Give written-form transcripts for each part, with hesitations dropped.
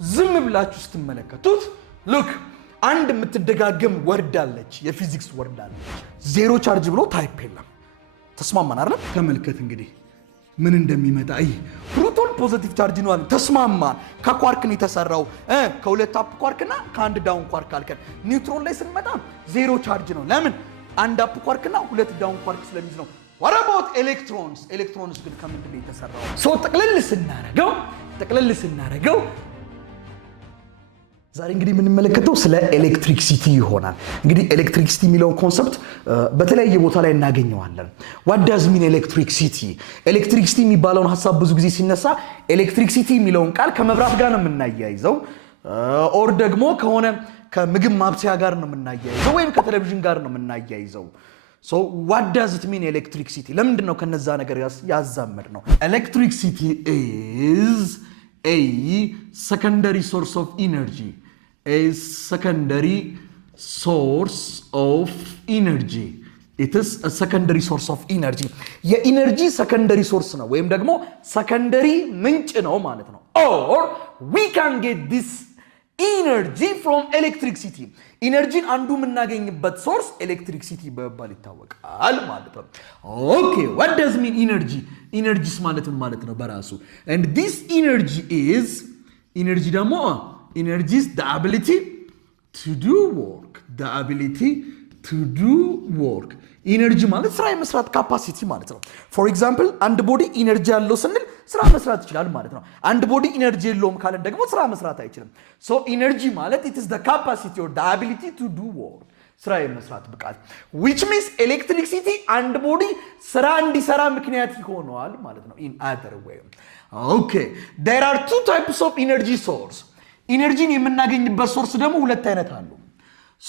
ዝም ብላችሁ ስትመለከቱት ሉክ አንድ የምትደጋገም ወርድ አለች የፊዚክስ ወርድ አለች ዜሮ ቻርጅ ብሎ ታይፕ የለም ተስማማን አይደል ተመልከት እንግዲህ ምን እንደሚመጣ ፕሮቶን ፖዚቲቭ ቻርጅ ነው አለ ተስማማን ከኳርክ ነው የተሰራው ከሁለት አፕ ኳርክና ከአንድ ዳውን ኳርክ አልከን ኒውትሮን ላይ ስንመጣ ዜሮ ቻርጅ ነው ለምን አንድ አፕ ኳርክና ሁለት ዳውን ኳርክ ስለሚይዝ ነው what about electrons electrons ግን ከምንድን ነው የተሰራው ሶ ጠቅለል ስናረገው ዛሬ እንግዲህ የምንመለከተው ስለ ኤሌክትሪክሲቲ ይሆናል እንግዲህ ኤሌክትሪክሲቲ የሚለውን ኮንሰፕት በተለያየ ቦታ ላይ እናገኘዋለን what does mean electricity ኤሌክትሪክሲቲ የሚባለውን ሐሳብ ብዙ ጊዜ ሲነሳ ኤሌክትሪክሲቲ የሚለውን ቃል ከመብራት ጋር ነው የምናያይዘው ኦር ደግሞ ከሆነ ከምግብ ማብሰያ ጋር ነው የምናያይዘው ወይም ከቴሌቪዥን ጋር ነው የምናያይዘው so what does it mean electricity ለምንድን ነው ከነዛ ነገር ያዛመድ ነው electricity is a secondary source of energy a secondary source of energy it is a secondary source of energy የኢነርጂ secondary source ነው ወይም ደግሞ secondary ምንጭ ነው ማለት ነው or we can get this energy from electricity ኢነርጂን አንዱ የምናገኝበት ሶርስ ኤሌክትሪክሲቲ በመባል ይታወቃል ማለት ነው okay what does mean energy energies ማለት ነው በራሱ and this energy is energy ደግሞ energy is the ability to do work the ability to do work ኢነርጂ ማለት ስራ የመስራት ካፓሲቲ ማለት ነው for example አንድ ቦዲ ኢነርጂ ያለው ስንል ስራ መስራት ይችላል ማለት ነው አንድ ቦዲ ኢነርጂ የለውም ካለን ደግሞ ስራ መስራት አይችልም so ኢነርጂ ማለት it is the capacity or the ability to do work ስራ የመስራት ብቃት which means electricity አንድ ቦዲ ስራ እንዲሰራ ምክንያት ይሆናል ማለት ነው in other way okay there are two types of energy source ኢነርጂን የምናገኝበት ሶርስ ደግሞ ሁለት አይነት አሉ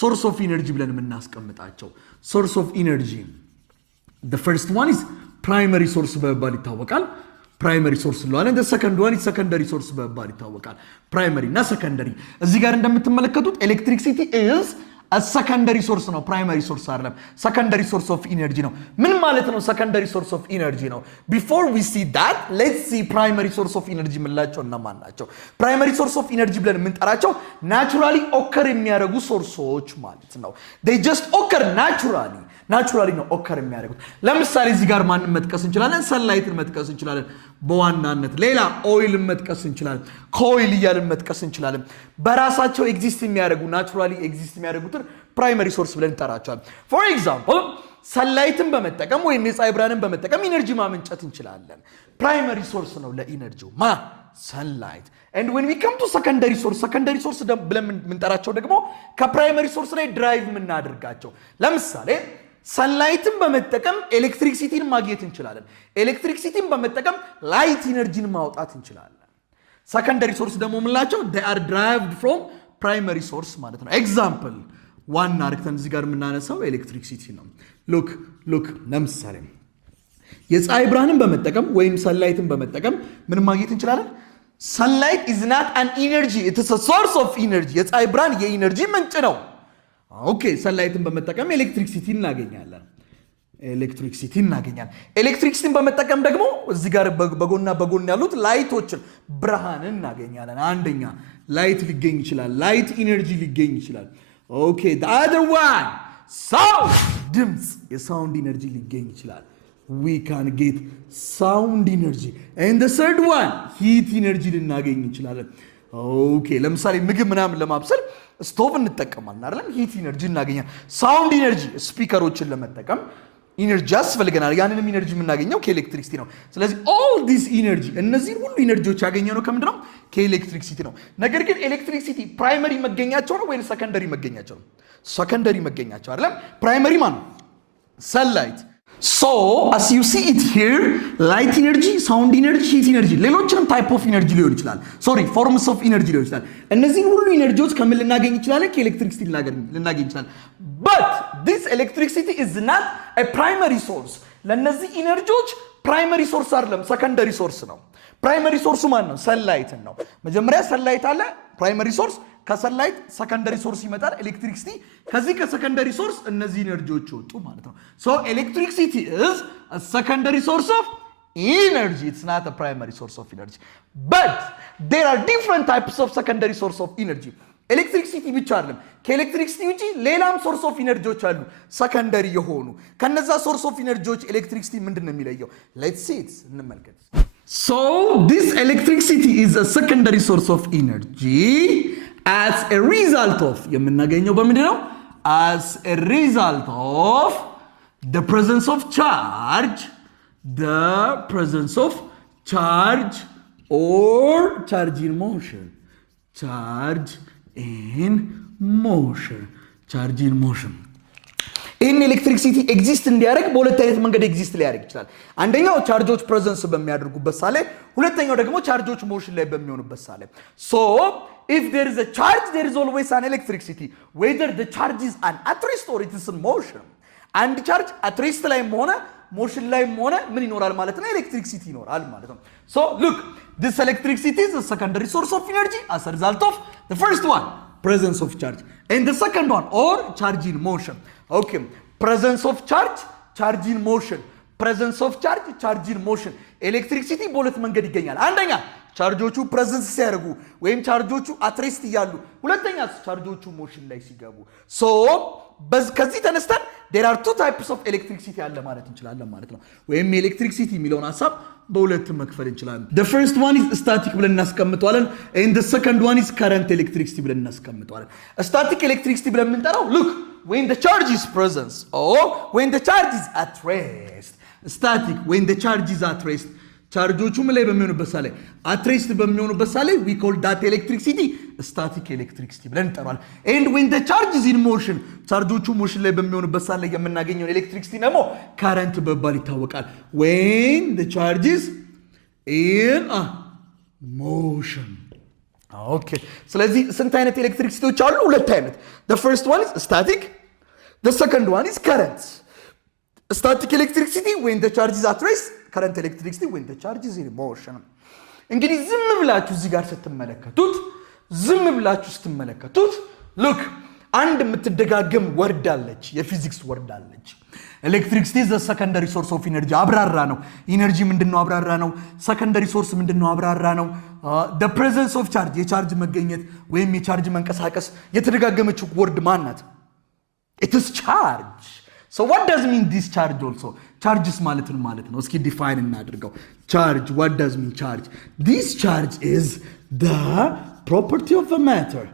source of energy ብለን የምናስቀምጣቸው source of energy the first one is primary source በመባል ይታወቃል primary source ነው and the second one is secondary source በመባል ይታወቃል primary እና secondary እዚህ ጋር እንደምትመለከቱት electricity is a secondary source ነው primary source አይደለም secondary source of energy ነው ምን ማለት ነው secondary source of energy ነው before we see that let's see primary source of energy ምንላቸው እና ማን ናቸው primary source of energy ብለን የምንጠራቸው naturally occur የሚያደርጉ ሶርሶች ማለት ነው they just occur naturally ነው occur የሚያደርጉት ለምሳሌ እዚህ ጋር ማንን መጥቀስ እንችላለን sunlightን መጥቀስ እንችላለን በዋናነት ሌላ ኦይልን መጥቀስ እንችላለን ኮይል እያልን መጥቀስ እንችላለን በራሳቸው ኤግዚስት የሚያደርጉ naturally ኤግዚስት የሚያደርጉትን primary source ብለን እንጠራቸዋለን for example sunlightን በመጠቀም ወይም የፀሐይ ብርሃንን በመጠቀም ኢነርጂ ማመንጨት እንችላለን primary source ነው ለኢነርጂው sunlight and when we come to secondary source ብለን የምንጠራቸው ደግሞ ከፕራይመሪ ሶርስ ላይ ድራይቭ የምናደርጋቸው ለምሳሌ sunlightን በመጠቀም ኤሌክትሪክሲቲን ማግኘት እንችላለን ኤሌክትሪክሲቲን በመጠቀም ላይት ኢነርጂን ማውጣት እንችላለን secondary source ደግሞ ምንላቸው they are derived from primary source ማለት ነው example ዋና አርክተን እዚህ ጋር የምናነሳው ኤሌክትሪክሲቲ ነው look ለምሳሌ የፀሐይ ብርሃንን በመጠቀም ወይም sunlightን በመጠቀም ምን ማግኘት እንችላለን sunlight is not an energy it is a source of energy የፀሐይ ብርሃን የኢነርጂ ምንጭ ነው okay sunlightን በመጠቀም ኤሌክትሪክሲቲ እናገኛለን ኤሌክትሪክሲቲን በመጠቀም ደግሞ እዚህ ጋር በጎን ያሉት ላይቶችን ብርሃን እናገኛለን አንደኛ ላይት ሊገኝ ይችላል ላይት ኢነርጂ ሊገኝ ይችላል okay the other one sound ድምጽ የሳውንድ ኢነርጂ ሊገኝ ይችላል we can get sound energy and the third one heat energy ልናገኝ እንችላለን okay ለምሳሌ ምግብ ምናምን ለማብሰል ስቶቭ እንጠቀማለን አይደል ሂት ኢነርጂ እናገኛለን ሳውንድ ኢነርጂ ስፒከሮችን ለመጠቀም ኢነርጂ ያስፈልገናል ያንንም ኢነርጂ የምናገኘው ከኤሌክትሪክሲቲ ነው ስለዚህ all this energy እነዚህ ሁሉ ኢነርጂዎች ያገኘነው ከምንድነው ከኤሌክትሪክሲቲ ነው ነገር ግን ኤሌክትሪክሲቲ ፕራይመሪ መገኛቸው ነው ወይስ ሰከንደሪ መገኛቸው ነው ሰከንደሪ መገኛቸው አይደለም ፕራይመሪ ማን sunlight so as you see it here light energy sound energy heat energy ሌሎችንም ታይፕ ኦፍ ኢነርጂ ሊሆን ይችላል forms of energy ሊሆን ይችላል እነዚህ ሁሉ ኢነርጂዎች ከምን ልናገኝ ይችላል ከኤሌክትሪክሲቲ ልናገኝ ይችላል but this electricity is not a primary source ለነዚህ ኢነርጂዎች primary source አይደለም secondary source ነው primary source ማን ነው sunlight ነው መጀመሪያ sunlight አለ primary source ከሰንላይት ሰከንደሪ ሶርስ ይመጣል ኤሌክትሪክሲቲ ከዚህ ከሰከንደሪ ሶርስ እነዚህ ኢነርጂዎች ወጡ ማለት ነው so electricity is a secondary source of energy. It's not a primary source of energy. But there are different types of secondary source of energy. ኤሌክትሪክሲቲ ብቻ አይደለም ከኤሌክትሪክሲቲ ውጪ ሌላም ሶርስ ኦፍ ኢነርጂዎች አሉ ሰከንደሪ የሆኑ ከነዛ ሶርስ ኦፍ ኢነርጂዎች ኤሌክትሪክሲቲ ምንድነው የሚለየው let's see it እንመልከት so this electricity is a secondary source of energy as a result of የምናገኘው በምንድነው as a result of the presence of charge or charge in motion charge in motion in electricity exist እንዲያደርግ በሁለት አይነት መንገድ exist ሊያደርግ ይችላል አንደኛው ቻርጆች ፕሬዘንስ በሚያደርጉበት ሳለ ሁለተኛው ደግሞ ቻርጆች ሞሽን ላይ በሚሆኑበት ሳለ so if there is a charge there is always an electricity whether the charge is at rest or it is in motion and charge at rest ላይም ሆነ motion ላይም ሆነ ምን ይኖራል ማለት ነው electricity ይኖራል ማለት ነው so look this electricity is a secondary source of energy as a result of the first one presence of charge and the second one or charge in motion okay presence of charge in motion presence of charge in motion electricity በሁለት መንገድ ይገኛል አንደኛ ቻርጆቹ ፕሬዘንስ ሲያደርጉ ወይም ቻርጆቹ አትሬስት ይያሉ ሁለተኛ ቻርጆቹ ሞሽን ላይ ሲገቡ so ከዚህ ተነስተን there are two types of electricity አለ ማለት እንችላለን ማለት ነው ወይም electricity የሚለውን ሐሳብ በሁለት መክፈል እንችላለን the first one is static ብለን እናስቀምጣለን and the second one is current electricity ብለን እናስቀምጣለን static electricity ብለን የምንጠራው look when the charge is present or when the charge is at rest static when the charge is at rest ቻርጆቹ ምን ላይ በሚሆኑበት ሳለ አትሬስት በሚሆኑበት ሳለ we call that electricity static electricity ብለን እንጠራዋለን and when the charge is in motion ቻርጆቹ ሞሽን ላይ በሚሆኑበት ሳለ የምናገኘው ኤሌክትሪክሲቲ ደግሞ current በመባል ይታወቃል when the charge is in motion okay ስለዚህ ስንት አይነት ኤሌክትሪክሲቲዎች አሉ ሁለት አይነት the first one is static the second one is current static electricity when the charge is at rest current electricity when the charge is in motion እንግዲህ ዝም ብላችሁ እዚህ ጋር ስትመለከቱት look አንድ የምትደጋገም ወርድ አለች የፊዚክስ ወርድ አለች electricity is the secondary source of energy አብራራ ነው ኢነርጂ ምንድነው አብራራ ነው secondary source ምንድነው አብራራ ነው the presence of charge የቻርጅ መገኘት ወይም የቻርጅ መንቀሳቀስ የተደጋገመችው ወርድ ማን ናት it is charge so what does mean this charge also charges ማለት ነው እስኪ ዲፋይን እናድርገው charge what does mean charge this charge is the property of a matter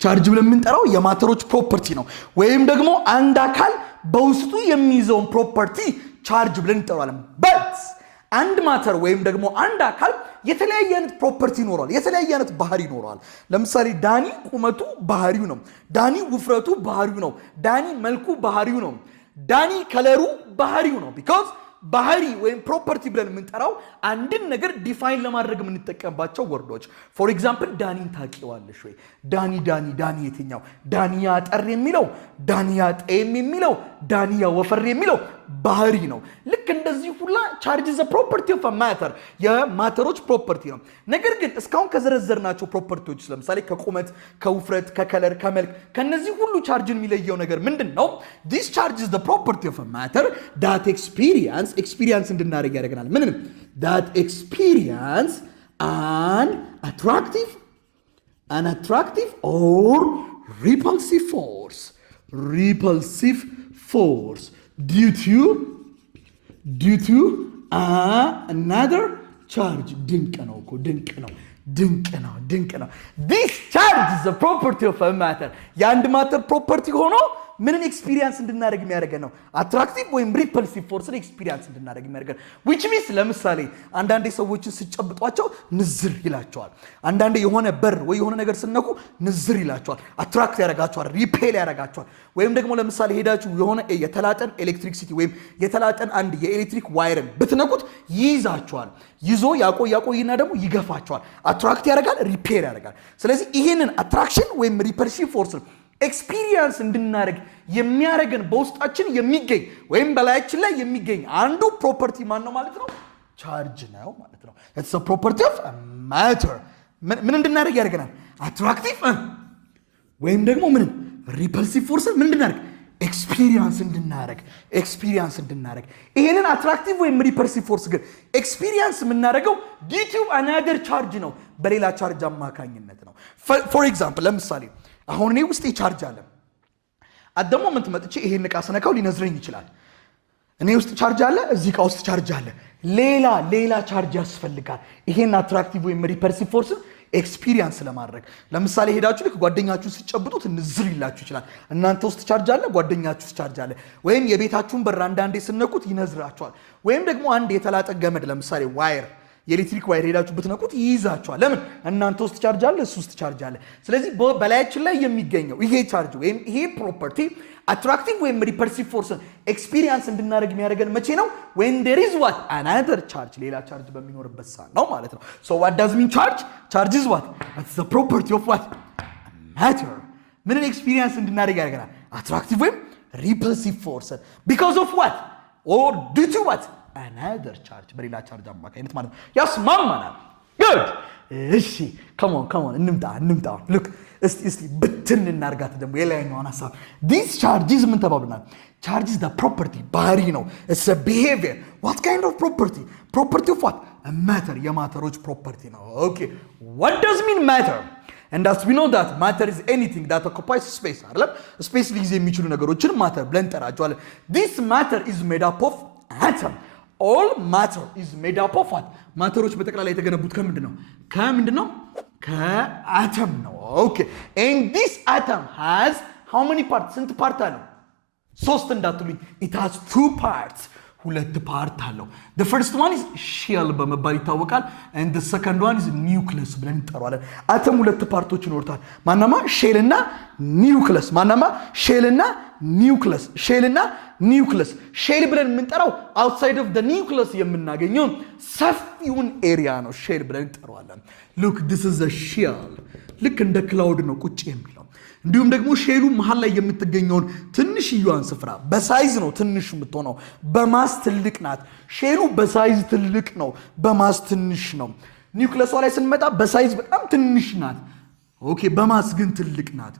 charge ብለን የምንጠራው የማተሮች ፕሮፐርቲ ነው ወይም ደግሞ አንድ አካል በውስጡ የሚይዘውን ፕሮፐርቲ charge ብለን እንጠራዋለን but አንድ ማተር ወይም ደግሞ አንድ አካል የተለያየ አይነት ፕሮፐርቲ ይኖራል የተለያየ አይነት ባህሪ ይኖራል ለምሳሌ ዳኒ ቁመቱ ባህሪው ነው ዳኒ ውፍረቱ ባህሪው ነው ዳኒ መልኩ ባህሪው ነው ዳኒ ከለሩ ባህሪው ነው because ባህሪ ወይም ፕሮፐርቲ ብለን የምንጠራው አንድን ነገር ዲፋይን ለማድረግ የምንጠቀምባቸው ወርዶች for example ዳኒን ታውቂዋለሽ ወይ ዳኒ የትኛው ዳኒያ ጠር የሚለው ዳኒያ ጤም የሚለው ዳኒያ ወፈር የሚለው ባህሪ ነው ልክ እንደዚህ ሁላ charge is a property of a matter የማተሮች ፕሮፐርቲ ነው ነገር ግን እስካሁን ከዘረዘርናቸው ፕሮፐርቲዎች ለምሳሌ ከቁመት ከውፍረት ከከለር ከመልክ ከነዚህ ሁሉ ቻርጅን የሚለየው ነገር ምንድነው this charge is the property of a matter that experience እንድናደርግ ያደርገናል ምንም that experience an attractive or repulsive force due to another charge ድንቅ ነው this charge is a property of a matter የአንድ ማተር ፕሮፐርቲ ሆኖ ምንን ኤክስፒሪየንስ እንድናደርግ የሚያደርገን ነው አትራክቲቭ ወይም ሪፐልሲቭ ፎርስን ኤክስፒሪየንስ እንድናደርግ የሚያደርገን which means ለምሳሌ አንዳንዴ ሰዎችን ሲጨብጧቸው ንዝር ይላቸዋል አንዳንዴ የሆነ በር ወይ የሆነ ነገር ስነኩ ንዝር ይላቸዋል አትራክት ያደርጋቸዋል ሪፔል ያደርጋቸዋል ወይም ደግሞ ለምሳሌ ሄዳችሁ የሆነ የተላጠን ኤሌክትሪክሲቲ ወይም የተላጠን አንድ የኤሌክትሪክ ዋይርን ብትነኩት ይይዛቸዋል ይዞ ያቆይና ደግሞ ይገፋቸዋል አትራክት ያደርጋል ሪፔል ያደርጋል ስለዚህ ይሄንን አትራክሽን ወይም ሪፐልሲቭ ፎርስ ኤክስፒሪየንስ እንድናደርግ የሚያደርገን በውስጣችን የሚገኝ ወይም በላያችን ላይ የሚገኝ አንዱ ፕሮፐርቲ ማን ነው ማለት ነው ቻርጅ ነው ማለት ነው it's a property of a matter ምን እንድናደርግ ያደርገናል አትራክቲቭ ወይም ደግሞ ምን ሪፐልሲቭ ፎርስ ምን እንድናደርግ ኤክስፒሪየንስ እንድናረግ ይሄንን አትራክቲቭ ወይም ሪፐርሲቭ ፎርስ ግን ኤክስፒሪየንስ የምናደርገው ዲው ቱ አናዘር ቻርጅ ነው በሌላ ቻርጅ አማካኝነት ነው ፎር ኤግዛምፕል ለምሳሌ አሁን እኔ ውስጥ ቻርጅ አለ አደሞ ምን ተመጥቼ ይሄን ዕቃ ስነካው ሊነዝረኝ ይችላል እኔ ውስጥ ቻርጅ አለ እዚህ ዕቃ ውስጥ ቻርጅ አለ ሌላ ቻርጅ ያስፈልጋል ይሄን አትራክቲቭ ወይም ሪፐርሲቭ ፎርስ ኤክስፒሪየንስ ለማድረግ ለምሳሌ ሄዳችሁ ልክ ጓደኛችሁን ሲጨብጡት ንዝር ይላችሁ ይችላል እናንተ ውስጥ ቻርጅ አለ ጓደኛችሁ ውስጥ ቻርጅ አለ ወይም የቤታችሁን በር አንዳንዴ ስነኩት ይነዝራችኋል ወይም ደግሞ አንድ የተላጠ ገመድ ለምሳሌ ዋየር የኤሌክትሪክ ዋየር ሄዳችሁ ብትነኩት ይይዛችኋል ለምን እናንተ ውስጥ ቻርጅ አለ እሱ ውስጥ ቻርጅ አለ ስለዚህ በላያችን ላይ የሚገኘው ይሄ ቻርጅ ወይም ይሄ ፕሮፐርቲ አትራክቲቭ ወይም ሪፐርሲቭ ፎርስን ኤክስፒሪየንስ እንድናደርግ የሚያደርገን መቼ ነው when there is what another charge ሌላ ቻርጅ በሚኖርበት ሰዓት ነው ማለት ነው so what does mean charge is what it's the property of what matter ምንን ኤክስፒሪየንስ እንድናደርግ ያደርገናል አትራክቲቭ ወይም ሪፐልሲቭ ፎርስን because of what or due to what another charge በሌላ ቻርጅ አማካኝነት ማለት ነው ያስማማናል good እሺ come on እንምጣ look እስቲ ብትን እናርጋት ደግሞ የላይኛውን ሐሳብ this charges ምን ተባብናል charge is the property ባህሪ ነው it's a behavior what kind of property of what a matter የማተሮች property ነው okay what does mean matter and as we know that matter is anything that occupies space አይደለም space ሊይዝ የሚችሉ ነገሮችን matter ብለን እንጠራቸዋለን this matter is made up of atom all matter is made up of what ማተሮች በጠቅላላ የተገነቡት ከምንድን ነው ከአተም ነው okay and this atom has how many parts ስንት ፓርት አለው ሶስት እንዳትሉኝ it has two parts ሁለት ፓርት አለው the first one is shell በመባል ይታወቃል and the second one is nucleus ብለን እንጠራዋለን አተም ሁለት ፓርቶች ይኖርታል ማናማ ሼል እና ኒውክለስ ሼል ብለን የምንጠራው outside of the nucleus የምናገኘው ሰፊውን ኤሪያ ነው ሼል ብለን እንጠራዋለን look this is a shell ልክ እንደ ክላውድ ነው ቁጭ የሚለው እንዲሁም ደግሞ ሼሉ መሃል ላይ የምትገኘውን ትንሽዬዋን ስፍራ በሳይዝ ነው ትንሽ የምትሆነው በማስ ትልቅ ናት ሼሉ በሳይዝ ትልቅ ነው በማስ ትንሽ ነው ኒውክለሷ ላይ ስንመጣ በሳይዝ በጣም ትንሽ ናት ኦኬ በማስ ግን ትልቅ ናት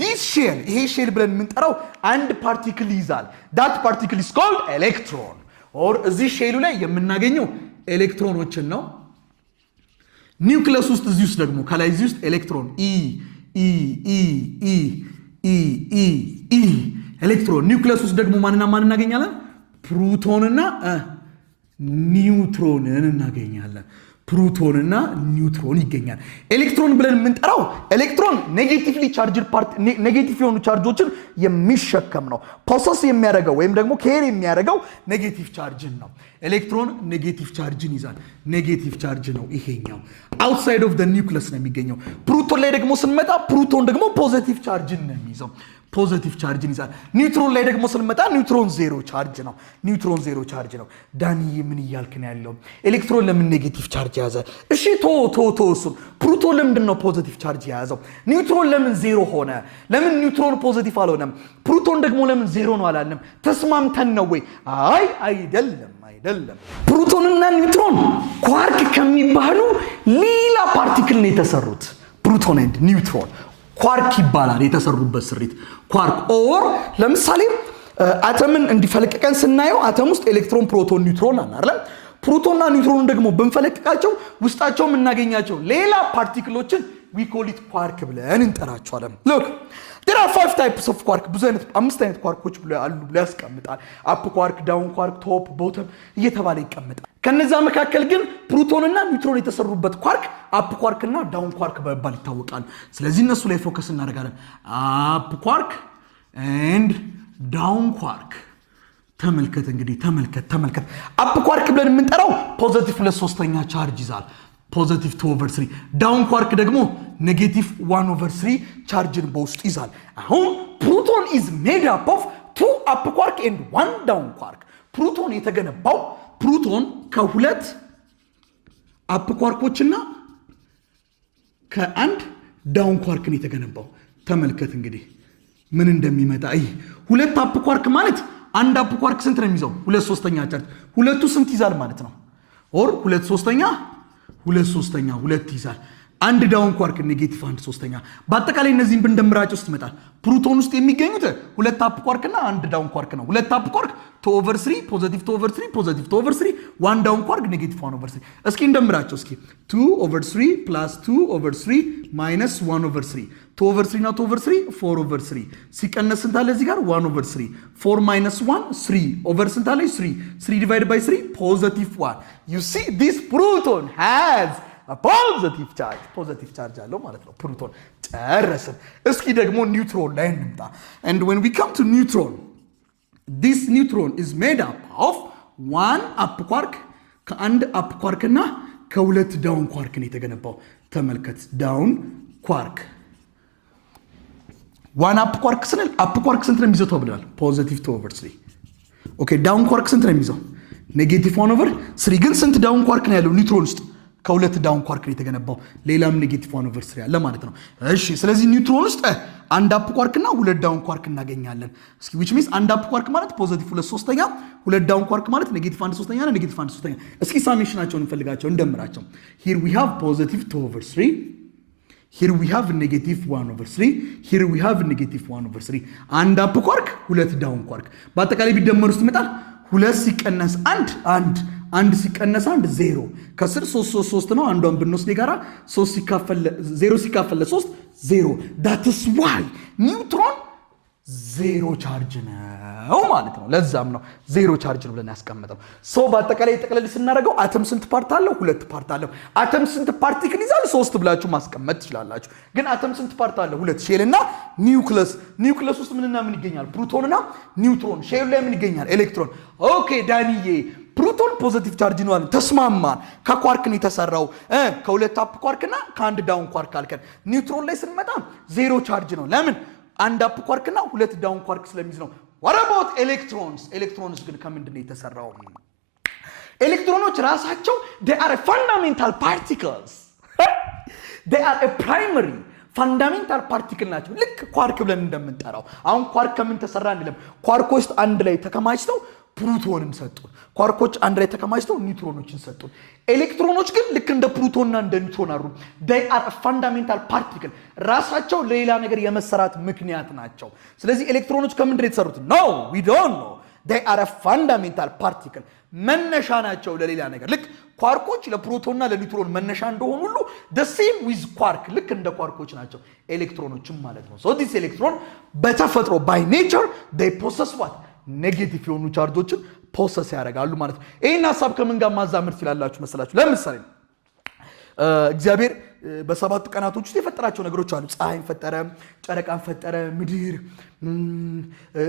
this shell ይሄ ሼል ብለን የምንጠራው አንድ ፓርቲክል ይዛል that particle is called electron or እዚህ ሼሉ ላይ የምናገኘው ኤሌክትሮኖችን ነው ኒውክለስ ውስጥ እዚህ ውስጥ ደግሞ ከላይ እዚህ ውስጥ ኤሌክትሮን ኤሌክትሮን ኒውክለስ ውስጥ ደግሞ ማንና እናገኛለን ፕሮቶንና ኒውትሮንን እናገኛለን ፕሮቶንና ኒውትሮን ይገኛል ኤሌክትሮን ብለን የምንጠራው ኤሌክትሮን ኔጌቲቭሊ ቻርጅድ ፓርት ኔጌቲቭ የሆኑ ቻርጆችን የሚሸከም ነው ፖሰስ የሚያደርገው ወይም ደግሞ ኬር የሚያደርገው ኔጌቲቭ ቻርጅን ነው ኤሌክትሮን ኔጌቲቭ ቻርጅን ይዛል ኔጌቲቭ ቻርጅ ነው ይሄኛው outside of the nucleus ነው የሚገኘው ፕሮቶን ላይ ደግሞ ስንመጣ ፕሮቶን ደግሞ ፖዚቲቭ ቻርጅን ነው የሚይዘው ፖዚቲቭ ቻርጅን ይዛል ኒውትሮን ላይ ደግሞ ስንመጣ ኒውትሮን ዜሮ ቻርጅ ነው ዳኒ ምን እያልክ ነው ያለው ኤሌክትሮን ለምን ኔጌቲቭ ቻርጅ ያዘ እሺ ቶ እሱ ፕሮቶን ለምንድን ነው ፖዚቲቭ ቻርጅ ያዘው ኒውትሮን ለምን ዜሮ ሆነ ለምን ኒውትሮን ፖዚቲቭ አልሆነም ፕሮቶን ደግሞ ለምን ዜሮ ነው አላለም ተስማምተን ነው ወይ አይደለም ፕሮቶንና ኒውትሮን ኳርክ ከሚባሉ ሌላ ፓርቲክል ነው የተሰሩት ፕሮቶን እና ኒውትሮን ኳርክ ይባላል የተሰሩበት ስሪት ኳርክ ኦር ለምሳሌ አተምን እንዲፈልቀቀን ስናየው አተም ውስጥ ኤሌክትሮን ፕሮቶን ኒውትሮን አናርለም ፕሮቶንና ኒውትሮን ደግሞ ብንፈልቀቃቸው ውስጣቸው የምናገኛቸው ሌላ ፓርቲክሎችን we call it ኳርክ ብለን እንጠራቸዋለን look there are 5 types of quark ብዙ አይነት 5 አይነት ኳርኮች ብሎ ያስቀምጣል አፕ ኳርክ ዳውን ኳርክ ቶፕ ቦተም እየተባለ ይቀመጣል ከነዛ መካከል ግን ፕሮቶንና ኒውትሮን የተሰሩበት ኳርክ አፕ ኳርክ እና ዳውን ኳርክ በመባል ይታወቃሉ ስለዚህ እነሱ ላይ ፎከስ እናደርጋለን አፕ ኳርክ and ዳውን ኳርክ ተመልከት አፕ ኳርክ ብለን የምንጠራው ፖዚቲቭ 2/3 ቻርጅ ይዛል ፖዚቲቭ 2/3 ዳውን ኳርክ ደግሞ ኔጌቲቭ 1/3 ቻርጅን በውስጡ ይዛል አሁን ፕሮቶን is made up of 2 up quark and 1 down quark ፕሮቶን የተገነባው ፕሮቶን ከሁለት አፕ ኳርኮችና ከአንድ ዳውን ኳርክን የተገነባው ተመልከት እንግዲህ ምን እንደሚመጣ ሁለት አፕ ኳርክ ማለት አንድ አፕ ኳርክ ስንት ነው የሚይዘው 2/3 ቻርጅ ሁለቱ ስንት ይዛል ማለት ነው ኦር 2/3 2 ይዛል አንድ ዳውን ኳርክ ኔጌቲቭ 1/3። በአጠቃላይ እነዚህን ብንደምራቸው ውስጥ ይመጣል ፕሮቶን ውስጥ የሚገኙት ሁለት አፕ ኳርክ እና አንድ ዳውን ኳርክ ነው። ሁለት አፕ ኳርክ 2/3 ፖዚቲቭ 2/3 ፖዚቲቭ 2/3 ዋን ዳውን ኳርክ ኔጌቲቭ 1/3። እስኪ እንደምራቸው እስኪ 2/3 + 2/3 - 1/3 2/3 እና 2/3 4/3 ሲቀነስ ስንት አለ እዚህ ጋር 1/3 4 - 1 3 ኦቨር ስንት አለ 3 3 ዲቫይድ ባይ 3 ፖዚቲቭ 1 you see this proton has a positive charge አለው ማለት ነው ፕሮቶን። ጨረስን። እስኪ ደግሞ ኒውትሮን ላይ እንምጣ። and when we come to neutron, this neutron is made up of one up quark ከአንድ አፕ ኳርክ እና ከሁለት ዳውን ኳርክ ነው የተገነባው። ተመልከት ዳውን ኳርክ ዋን አፕ ኳርክ ስንል አፕ ኳርክ ስንት ነው የሚይዘው ተብሏል? ፖዚቲቭ 2/3 ኦኬ። ዳውን ኳርክ ስንት ነው የሚይዘው? ኔጌቲቭ 1/3 ግን ስንት ዳውን ኳርክ ነው ያለው ኒውትሮን ውስጥ? ከሁለት ዳውን ኳርክ ነው የተገነባው። ሌላም ኔጌቲቭ 1/3 ያለ ማለት ነው። እሺ ስለዚህ ኒውትሮን ውስጥ አንድ አፕ ኳርክ እና ሁለት ዳውን ኳርክ እናገኛለን። እስኪ which means አንድ አፕ ኳርክ ማለት ፖዚቲቭ 2/3 ሁለት ዳውን ኳርክ ማለት ኔጌቲቭ 1/3 እና ኔጌቲቭ 1/3። እስኪ ሳሜሽናቸውን እንፈልጋቸው እንደምራቸው። here we have positive 2/3 here we have negative 1/3 here we have negative 1/3 አንድ አፕ ኳርክ ሁለት ዳውን ኳርክ በአጠቃላይ ቢደመሩ ውስጥ ይመጣል ሁለት ሲቀነስ አንድ ሲቀነስ 0 ከስር 3 ነው። አንዷን ብንወስድ ጋራ 3 ሲካፈል 0 ሲካፈል 3 0 that is why ኒውትሮን ዜሮ ቻርጅ ነው ማለት ነው። ለዛም ነው ዜሮ ቻርጅ ነው ብለን ያስቀመጠው። ሶ በአጠቃላይ ጠቅለል ስናደርገው አተም ስንት ፓርት አለው? ሁለት ፓርት አለው። አተም ስንት ፓርቲክል ይዛል? 3 ብላችሁ ማስቀመጥ ትችላላችሁ። ግን አተም ስንት ፓርት አለው? ሁለት፣ ሼል እና ኒውክለስ። ኒውክለስ ውስጥ ምንና ምን ይገኛል? ፕሮቶን እና ኒውትሮን። ሼል ላይ ምን ይገኛል? ኤሌክትሮን። ኦኬ ዳንዬ ፕሮቶን ፖዚቲቭ ቻርጅ ነው አለ። ተስማማን። ከኳርክ ነው የተሰራው ከሁለት አፕ ኳርክ እና ከአንድ ዳውን ኳርክ አልከን። ኒውትሮን ላይ ስንመጣ ዜሮ ቻርጅ ነው። ለምን? አንድ አፕ ኳርክ እና ሁለት ዳውን ኳርክ ስለሚይዝ ነው። what about electrons? ኤሌክትሮንስ ግን ከምንድን ነው የተሰራው? ኤሌክትሮኖች ራሳቸው they are a fundamental particles they are a primary fundamental particle ናቸው። ልክ ኳርክ ብለን እንደምንጠራው። አሁን ኳርክ ከምን ተሰራ እንለም። ኳርኮች አንድ ላይ ተከማችተው ፕሮቶንን ሰጡን። ኳርኮች አንድ ላይ ተከማችተው ኒውትሮኖችን ሰጡን። ኤሌክትሮኖች ግን ልክ እንደ ፕሮቶንና እንደ ኒውትሮን አሩ they are a fundamental particle ራሳቸው ለሌላ ነገር የመሰራት ምክንያት ናቸው። ስለዚህ ኤሌክትሮኖች ከምንድን ነው የተሰሩት? no we don't know they are a fundamental particle መነሻ ናቸው ለሌላ ነገር። ልክ ኳርኮች ለፕሮቶንና ለኒውትሮን መነሻ እንደሆኑ ሁሉ the same with quark ልክ እንደ ኳርኮች ናቸው ኤሌክትሮኖችም ማለት ነው። so this electron በተፈጥሮ by nature they possess what? ኔጌቲቭ የሆኑ ቻርጆችን ፖሰስ ያደርጋሉ ማለት ነው። ይህን ሀሳብ ከምን ጋር ማዛመድ ትችላላችሁ መሰላችሁ? ለምሳሌ እግዚአብሔር በሰባቱ ቀናቶች ውስጥ የፈጠራቸው ነገሮች አሉ። ፀሐይን ፈጠረ፣ ጨረቃን ፈጠረ፣ ምድር፣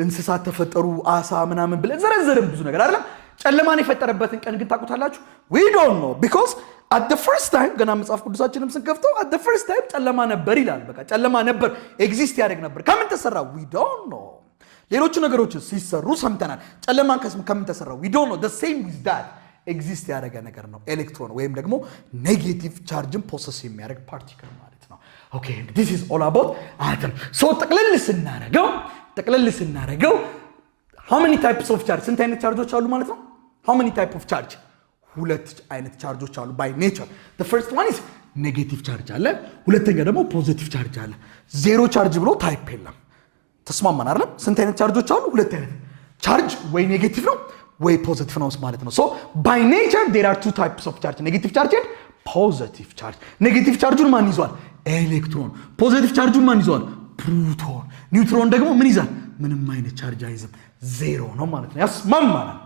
እንስሳት ተፈጠሩ፣ አሳ ምናምን ብለን ዘረዘርን ብዙ ነገር አይደለም። ጨለማን የፈጠረበትን ቀን ግን ታውቁታላችሁ? we don't know because at the first time ገና መጽሐፍ ቅዱሳችንም ስንከፍተው at the first time ጨለማ ነበር ይላል። በቃ ጨለማ ነበር፣ ኤግዚስት ያደርግ ነበር። ከምን ተሰራ? we don't know። ሌሎቹ ነገሮች ሲሰሩ ሰምተናል። ጨለማን ከምን ተሰራው? we don't know the same with that ኤግዚስት ያደረገ ነገር ነው ኤሌክትሮን ወይም ደግሞ ኔጌቲቭ ቻርጅን ፖሰስ የሚያደርግ ፓርቲክል ማለት ነው። ኦኬ this is all about atom። ሶ ጠቅለል ስናረገው how many types of charge? ስንት አይነት ቻርጆች አሉ ማለት ነው? how many type of charge? ሁለት አይነት ቻርጆች አሉ by nature። the first one is ኔጌቲቭ ቻርጅ አለ፣ ሁለተኛ ደግሞ ፖዚቲቭ ቻርጅ አለ። ዜሮ ቻርጅ ብሎ ታይፕ የለም። ተስማማን አይደል? ስንት አይነት ቻርጆች አሉ? ሁለት አይነት ቻርጅ፣ ወይ ኔጌቲቭ ነው ወይ ፖዚቲቭ ነው ማለት ነው። ሶ by nature there are two types of charge ኔጌቲቭ ቻርጅ and ፖዚቲቭ ቻርጅ። ኔጌቲቭ ቻርጁን ማን ይዟል? ኤሌክትሮን። ፖዚቲቭ ቻርጁን ማን ይዟል? ፕሮቶን። ኒውትሮን ደግሞ ምን ይዛል? ምንም አይነት ቻርጅ አይዝም፣ ዜሮ ነው ማለት ነው። ያስማማናል።